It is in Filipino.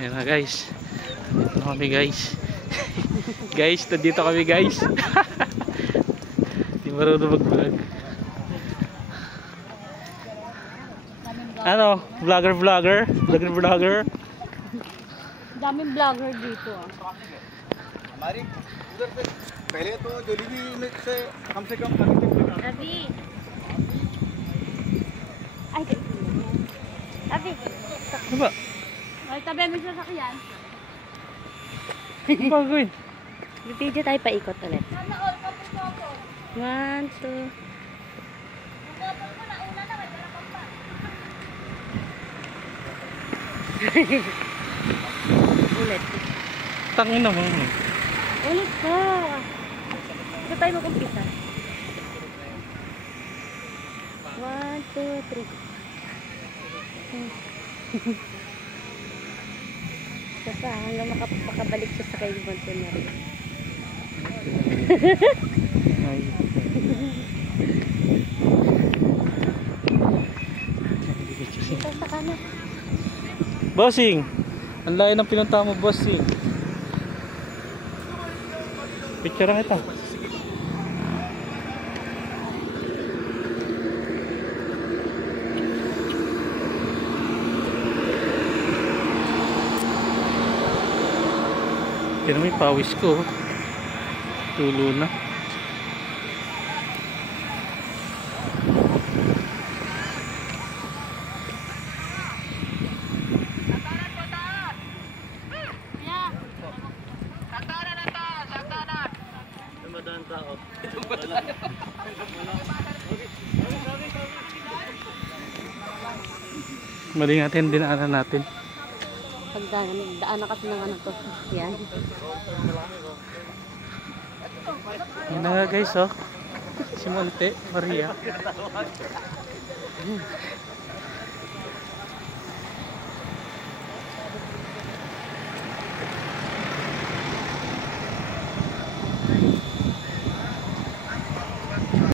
Ayan na guys. Dito na kami guys. Guys, nandito kami guys. Hindi marunong mag-vlog. Ano? Vlogger? Daming vlogger dito. हमारी उधर से पहले तो जोलीबी में से कम Abi. Ay, Abi. Ano ba? Ay, tabi mo sa sakyan. Ano ba gawin? Video tayo paikot ulit. 1, 2. Ulit. Tangin naman. Ulit ka. Ito tayo mag-umpisa. 1, 2, 3. Saka hanggang makapakabalik siya sa kay Bonto na rin. Ay. Ito sa kanan. Bossing! Ang layo ng pinunta mo, bossing. Picture kita. Kaya naman yung pawis ko. Tulo na. Mali natin, dinaanan natin. Daan na kasi ng ano to. Yan. Yan na nga guys, oh. Si Monte Maria.